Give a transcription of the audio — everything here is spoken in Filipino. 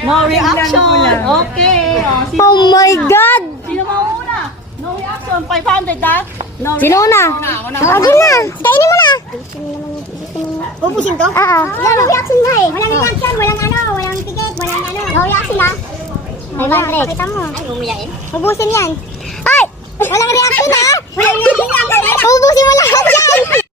No reaction. Okay. Sino Oh my mauna? God! Sino mauna? No reaction. 500 ha? No Sino na? Ako na. Kainin mo na. Ubusin to? Oo. Yan ang reaction nga eh. Walang reaction, walang ano, walang ticket, walang ano. No reaction ha? 500. Pakita mo. Ay, umiyain. Ubusin yan. Ay! Walang reaction ha? Walang reaction. Ubusin mo lahat yan!